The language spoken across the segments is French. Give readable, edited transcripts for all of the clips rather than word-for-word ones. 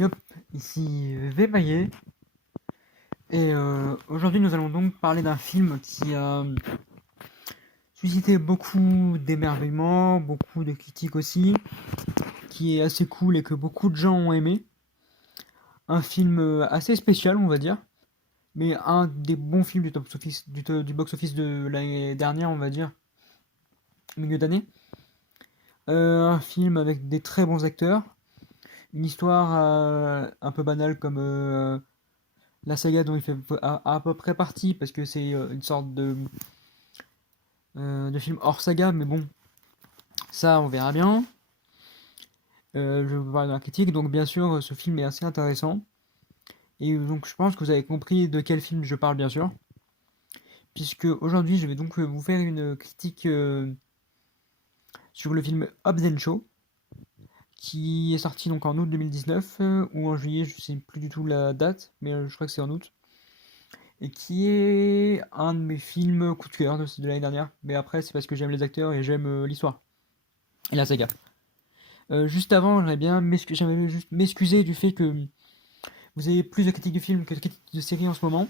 Yop, ici Maillet et aujourd'hui nous allons donc parler d'un film qui a suscité beaucoup d'émerveillement, beaucoup de critiques aussi, qui est assez cool et que beaucoup de gens ont aimé. Un film assez spécial on va dire, mais un des bons films du, top office, du box-office de l'année dernière on va dire, milieu d'année. Un film avec des très bons acteurs, une histoire un peu banale comme la saga dont il fait à peu près partie parce que c'est une sorte de film hors saga, mais bon, ça on verra bien. Je vais vous parler de la critique, donc bien sûr ce film est assez intéressant. Et donc je pense que vous avez compris de quel film je parle bien sûr. Puisque aujourd'hui je vais donc vous faire une critique sur le film Hobbs Shaw, qui est sorti donc en août 2019 ou en juillet, je sais plus du tout la date, mais je crois que c'est en août. Et qui est un de mes films coup de cœur de l'année dernière. Mais après c'est parce que j'aime les acteurs et j'aime l'histoire et la saga. Juste avant, j'aimerais juste m'excuser du fait que vous avez plus de critiques de films que de critiques de séries en ce moment.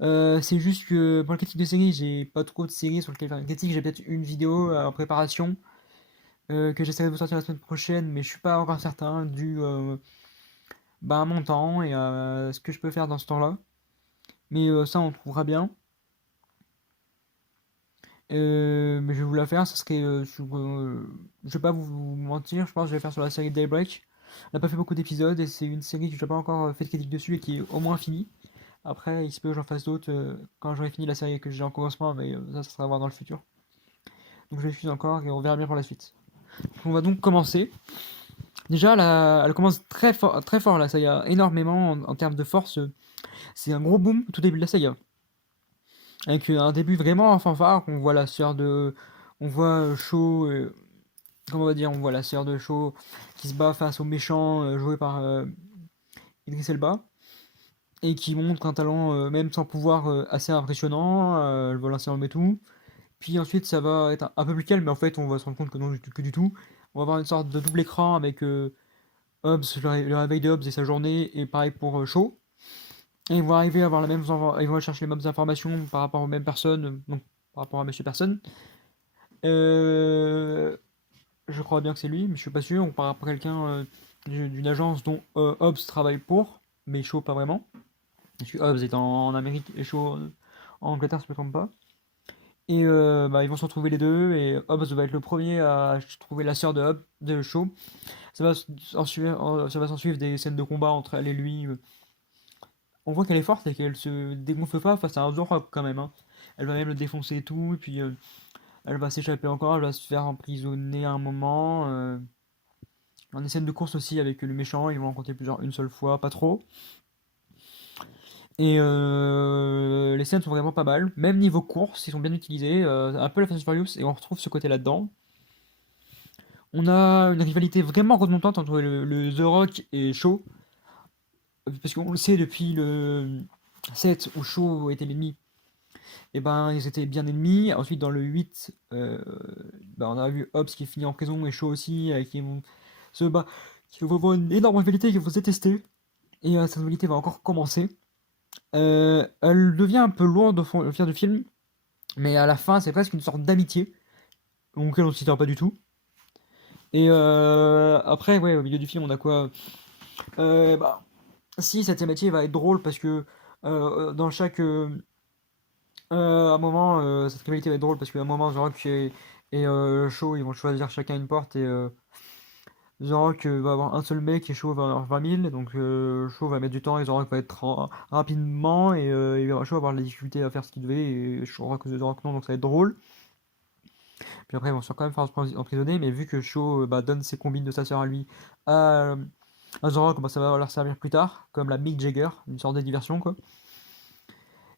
C'est juste que pour la critique de séries, j'ai pas trop de séries sur lesquelles faire une critique. J'ai peut-être une vidéo en préparation que j'essaierai de vous sortir la semaine prochaine, mais je suis pas encore certain dû à mon temps et à ce que je peux faire dans ce temps-là. Mais ça, on trouvera bien. Mais je vais vous la faire, ça serait je vais pas vous mentir, je pense que je vais faire sur la série Daybreak. On n'a pas fait beaucoup d'épisodes et c'est une série que je n'ai pas encore fait de critique dessus et qui est au moins finie. Après, il se peut que j'en fasse d'autres quand j'aurai fini la série que j'ai en commencement, mais ça sera à voir dans le futur. Donc je m'excuse encore et on verra bien pour la suite. On va donc commencer. Déjà, elle commence très fort la saga, énormément en termes de force. C'est un gros boom au tout début de la saga. Avec un début vraiment en fanfare, on voit la sœur de. On voit Shaw, comment on va dire, on voit la sœur de Shaw qui se bat face aux méchants joué par Idris Elba et qui montre un talent même sans pouvoir assez impressionnant, elle vole un sérum et tout. Puis ensuite ça va être un peu plus calme, mais en fait on va se rendre compte que non que du tout. On va avoir une sorte de double écran avec Hobbs, le réveil de Hobbs et sa journée, et pareil pour Shaw. Et ils vont arriver à avoir ils vont chercher les mêmes informations par rapport aux mêmes personnes, donc par rapport à Monsieur Personne. Euh, je crois bien que c'est lui, mais je suis pas sûr. On parle après quelqu'un d'une agence dont Hobbs travaille pour, mais Shaw pas vraiment. Parce que Hobbs est en Amérique et Shaw en Angleterre, si je me trompe pas. Et ils vont se retrouver les deux, et Hobbs va être le premier à trouver la sœur de Shaw. Ça va s'en suivre des scènes de combat entre elle et lui. On voit qu'elle est forte et qu'elle se dégonfle pas face à un Zorro quand même, hein. Elle va même le défoncer et tout, et puis elle va s'échapper encore, elle va se faire emprisonner à un moment. On a des scènes de course aussi avec le méchant, ils vont rencontrer plusieurs une seule fois, pas trop. Et les scènes sont vraiment pas mal. Même niveau course, ils sont bien utilisés. Un peu la Fast and Furious, et on retrouve ce côté là-dedans. On a une rivalité vraiment remontante entre le The Rock et Shaw. Parce qu'on le sait depuis le 7 où Shaw était l'ennemi. Et ben ils étaient bien ennemis. Ensuite dans le 8, on a vu Hobbs qui finit en prison et Shaw aussi, qui vont se battre, qui vont avoir une énorme rivalité, qui vont se détester. Et cette rivalité va encore commencer. Elle devient un peu lourde au fil du film, mais à la fin, c'est presque une sorte d'amitié, auquel on ne s'y attend pas du tout. Et après, ouais, au milieu du film, on a quoi? euh, bah, Si, cette amitié va être drôle parce que dans chaque. À un moment, cette rivalité va être drôle parce qu'à un moment, The Rock et Shaw, ils vont choisir chacun une porte et The Rock va avoir un seul mec et Shaw va en avoir 20 000. Donc Shaw va mettre du temps et The Rock va être rapidement et Shaw va avoir les difficultés à faire ce qu'il devait et The Rock non, donc ça va être drôle. Puis après, ils vont se faire quand même faire emprisonner, mais vu que Shaw donne ses combines de sa sœur à lui à The Rock, ça va leur servir plus tard, comme la Mick Jagger, une sorte de diversion quoi.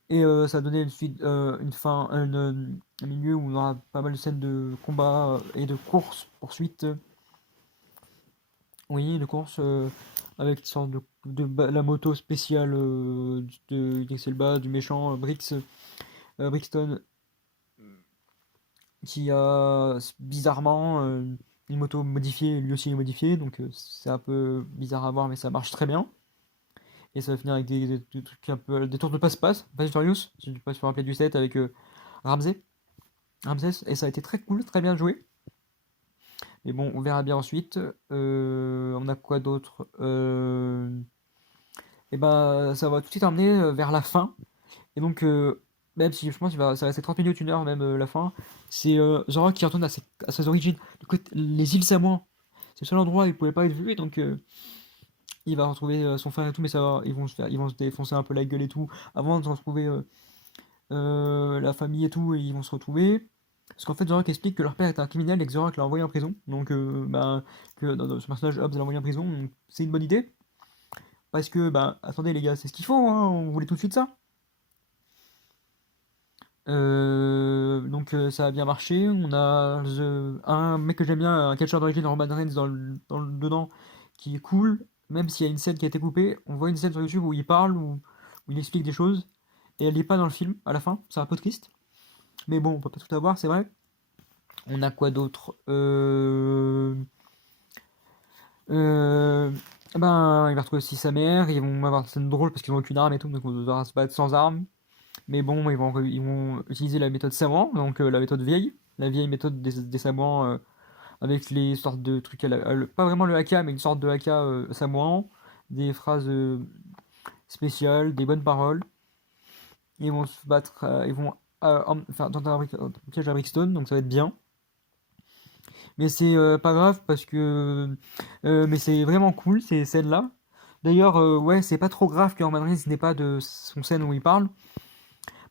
Et ça a donné une suite, une fin, un milieu où on aura pas mal de scènes de combat et de course, poursuite. Oui, de course avec une sorte la moto spéciale de Idris Elba, du méchant Brixton, qui a bizarrement une moto modifiée, lui aussi il est modifié, donc c'est un peu bizarre à voir, mais ça marche très bien. Et ça va finir avec des trucs un peu, des tours de passe-passe, Fast and Furious, si tu peux se rappeler du set avec Ramsey, Ramsès, et ça a été très cool, très bien joué. Mais bon, on verra bien ensuite. On a quoi d'autre? Et ben, ça va tout de suite emmener vers la fin. Et donc, même si je pense qu'il va, ça va rester 30 minutes, 1 heure même la fin, c'est Zora qui retourne à ses origines. Du coup, les îles Samoa, c'est le seul endroit où il pouvait pas être vu, et donc il va retrouver son frère et tout, mais ça va, ils vont se défoncer un peu la gueule et tout, avant de retrouver la famille et tout, et ils vont se retrouver. Parce qu'en fait, Zorak explique que leur père est un criminel et que Zorak l'a envoyé en prison. Donc, bah, que ce personnage, Hobbs, l'a envoyé en prison, donc c'est une bonne idée. Parce que, bah, attendez les gars, c'est ce qu'il faut, hein, on voulait tout de suite ça. Donc, ça a bien marché. On a un mec que j'aime bien, un catcheur d'origine, Roman Reigns, dedans, qui est cool. Même s'il y a une scène qui a été coupée, on voit une scène sur YouTube où il parle, où il explique des choses. Et elle n'est pas dans le film à la fin, c'est un peu triste. Mais bon, on peut pas tout avoir, c'est vrai. On a quoi d'autre? Euh, Ben, il va retrouver aussi sa mère. Ils vont avoir une scène drôle parce qu'ils n'ont aucune arme et tout, donc on devra se battre sans arme. Mais bon, ils vont utiliser la méthode Samoan, donc la méthode vieille, la vieille méthode des Samoans avec les sortes de trucs, pas vraiment le haka, mais une sorte de haka samoan, des phrases spéciales, des bonnes paroles. Ils vont se battre, ils vont enfin, tenter un piège à Brickstone, donc ça va être bien. Mais c'est pas grave parce que. Mais c'est vraiment cool ces scènes-là. D'ailleurs, ouais, c'est pas trop grave que Roman Reigns n'ait pas de son scène où il parle.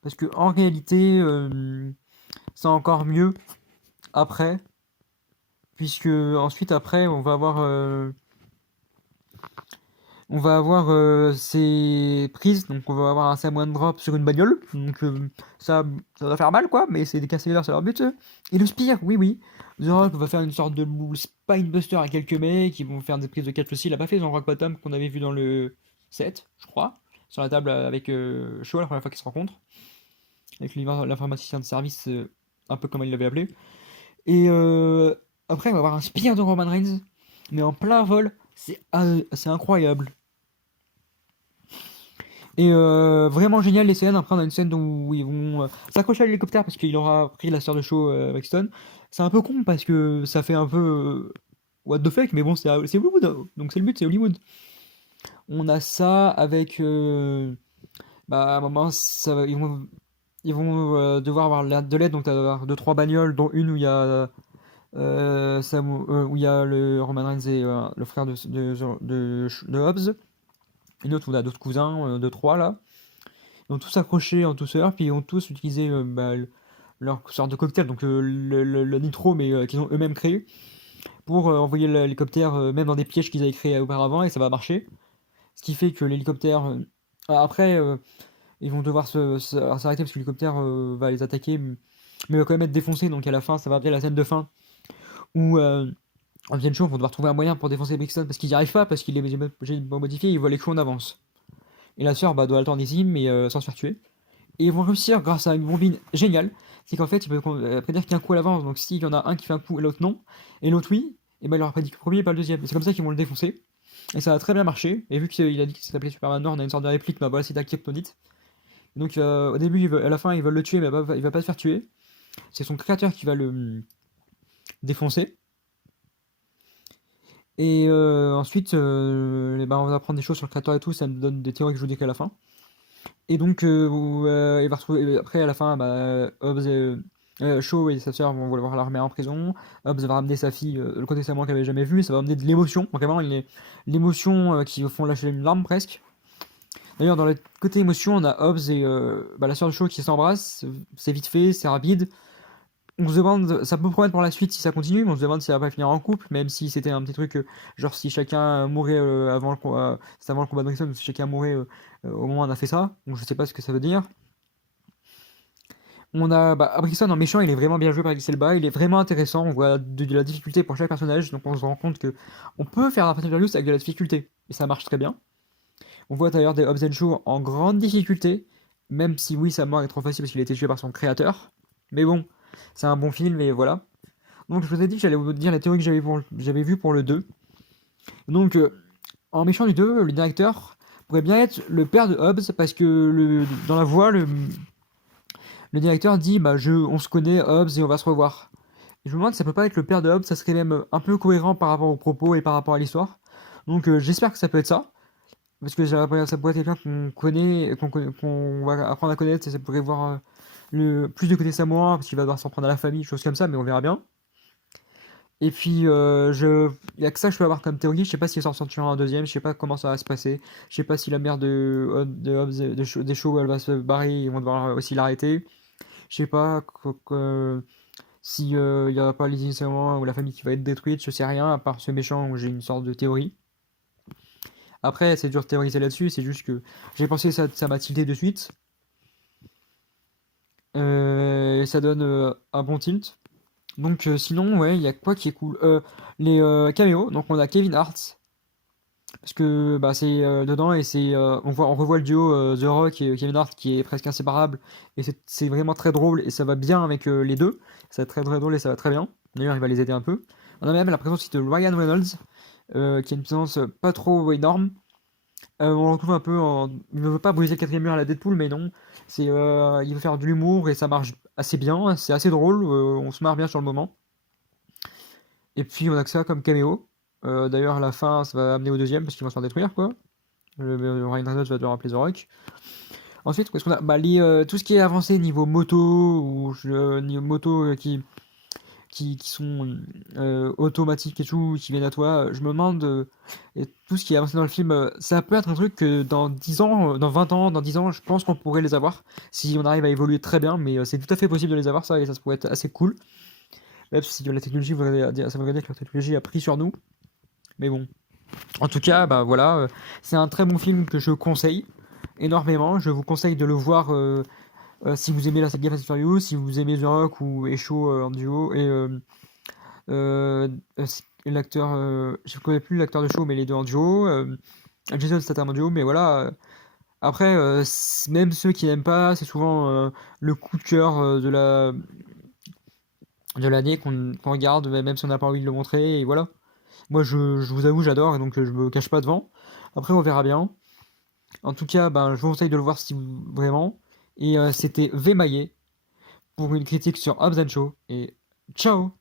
Parce que en réalité, c'est encore mieux après. Puisque ensuite, après, on va avoir ces prises. Donc, on va avoir un Samoan drop sur une bagnole. Donc, ça, ça va faire mal, quoi. Mais c'est des casse-sévères, c'est leur but. Et le Spear, oui, oui. The Rock va faire une sorte de Spinebuster à quelques mecs. Qui vont faire des prises de catch aussi. Il a pas fait son Rock Bottom qu'on avait vu dans le 7, je crois. Sur la table avec Shaw la première fois qu'ils se rencontrent. Avec l'informaticien de service, un peu comme il l'avait appelé. Et après, on va avoir un Spear de Roman Reigns. Mais en plein vol. C'est incroyable. Et vraiment génial les scènes. Après, on a une scène où ils vont s'accrocher à l'hélicoptère parce qu'il aura pris la sœur de Shaw avec Stone. C'est un peu con parce que ça fait un peu what the fuck, mais bon, c'est Hollywood, hein. Donc c'est le but, c'est Hollywood. On a ça avec. Bah, à un moment, ils vont devoir avoir de l'aide, donc tu vas avoir deux trois bagnoles, dont une où il y a. Où il y a le Roman Reigns et le frère de Hobbs. Une autre où on a d'autres cousins, de trois là. Ils ont tous accroché en douceur, puis ils ont tous utilisé bah, leur sorte de cocktail, donc le nitro, mais qu'ils ont eux-mêmes créé, pour envoyer l'hélicoptère même dans des pièges qu'ils avaient créés auparavant, et ça va marcher. Ce qui fait que l'hélicoptère. Après, ils vont devoir s'arrêter parce que l'hélicoptère va les attaquer, mais va quand même être défoncé, donc à la fin, ça va bien la scène de fin, où en Show vont devoir trouver un moyen pour défoncer Brixton parce qu'ils n'y arrivent pas, parce qu'il est modifié, ils voient les coups en avance. Et la sœur bah, doit attendre ici, mais sans se faire tuer. Et ils vont réussir grâce à une bombine géniale. C'est qu'en fait, ils peuvent prédire qu'un coup à l'avance. Donc s'il y en a un qui fait un coup et l'autre non, et l'autre oui, et ben il leur a prédit que le premier et pas le deuxième. Et c'est comme ça qu'ils vont le défoncer. Et ça a très bien marché. Et vu qu'il a dit qu'il s'appelait Superman Noir, on a une sorte de réplique, bah voilà, c'est ta kryptonite. Et donc au début, à la fin, ils veulent le tuer, mais il va pas se faire tuer. C'est son créateur qui va le défoncer. Et ensuite, bah, on va apprendre des choses sur le créateur et tout, ça me donne des théories que je vous dis qu'à la fin. Et donc, il va retrouver. Après, à la fin, bah, Hobbs Shaw et sa sœur vont vouloir la remettre en prison. Hobbs va ramener sa fille, le côté Samoan qu'elle avait jamais vu. Ça va amener de l'émotion. Vraiment, l'émotion qui font lâcher une larme presque. D'ailleurs, dans le côté émotion, on a Hobbs et bah, la sœur de Shaw qui s'embrassent. C'est vite fait, c'est rapide. On se demande, ça peut promettre pour la suite si ça continue, mais on se demande si ça va pas finir en couple, même si c'était un petit truc, genre si chacun mourait avant le combat, c'était avant le combat de Nixon, ou si chacun mourait au moment où on a fait ça, donc je sais pas ce que ça veut dire. On a bah, Brixton en méchant, il est vraiment bien joué par Idris Elba, il est vraiment intéressant, on voit de la difficulté pour chaque personnage, donc on se rend compte que on peut faire un Fast and Furious avec de la difficulté, et ça marche très bien. On voit d'ailleurs des Hobbs and Shaw en grande difficulté, même si oui, sa mort est trop facile parce qu'il a été tué par son créateur, mais bon, c'est un bon film et voilà. Donc je vous ai dit que j'allais vous dire la théorie que j'avais vue pour le 2. Donc en méchant du 2, le directeur pourrait bien être le père de Hobbs parce que dans la voix, le directeur dit bah on se connaît Hobbs et on va se revoir. Et je me demande si ça peut pas être le père de Hobbs, ça serait même un peu cohérent par rapport aux propos et par rapport à l'histoire. Donc j'espère que ça peut être ça. Parce que ça pourrait être quelqu'un qu'on connaît, qu'on va apprendre à connaître, et ça pourrait voir plus de côté Samoa, parce qu'il va devoir s'en prendre à la famille, choses comme ça, mais on verra bien. Et puis, il y a que ça que je peux avoir comme théorie. Je sais pas s'il s'en sortira un deuxième, je sais pas comment ça va se passer. Je sais pas si la mère de Hobbs, des shows, elle va se barrer, ils vont devoir aussi l'arrêter. Je sais pas si il y a pas les initialement ou la famille qui va être détruite, je sais rien, à part ce méchant où j'ai une sorte de théorie. Après, c'est dur de théoriser là-dessus, c'est juste que j'ai pensé que ça m'a tilté de suite. Et ça donne un bon tilt. Donc sinon, ouais, il y a quoi qui est cool? Les caméos, donc on a Kevin Hart, parce que bah, c'est dedans et on revoit le duo The Rock et Kevin Hart qui est presque inséparable, et c'est vraiment très drôle et ça va bien avec les deux. Ça va être très très drôle et ça va très bien. D'ailleurs, il va les aider un peu. On a même la présence de Ryan Reynolds, qui a une présence pas trop énorme. On le retrouve un peu en. Il ne veut pas briser le quatrième mur à la Deadpool, mais non. Il veut faire de l'humour et ça marche assez bien. C'est assez drôle. On se marre bien sur le moment. Et puis on a que ça comme caméo. D'ailleurs, à la fin, ça va amener au deuxième parce qu'ils vont se faire détruire, quoi. Ryan Reynolds va devoir appeler The Rock. Ensuite, qu'est-ce qu'on a? Bah, tout ce qui est avancé niveau moto ou niveau moto qui sont automatiques et tout, qui viennent à toi, je me demande, et tout ce qui est avancé dans le film, ça peut être un truc que dans 10 ans, dans 20 ans, dans 10 ans, je pense qu'on pourrait les avoir, si on arrive à évoluer très bien, mais c'est tout à fait possible de les avoir, ça, et ça pourrait être assez cool. Même si la technologie, ça veut dire que la technologie a pris sur nous, mais bon. En tout cas, bah voilà, c'est un très bon film que je conseille énormément, je vous conseille de le voir si vous aimez la saga Fast and Furious, si vous aimez The Rock ou Echo en duo, et l'acteur, je ne connais plus l'acteur de show, mais les deux en duo. Jason Statham en duo, mais voilà. Après, même ceux qui n'aiment pas, c'est souvent le coup de cœur de l'année qu'on regarde, même si on n'a pas envie de le montrer, et voilà. Moi, je vous avoue, j'adore, et donc je me cache pas devant. Après, on verra bien. En tout cas, ben, je vous conseille de le voir si vraiment. Et c'était Vemaillé pour une critique sur Hobbs and Shaw, et ciao!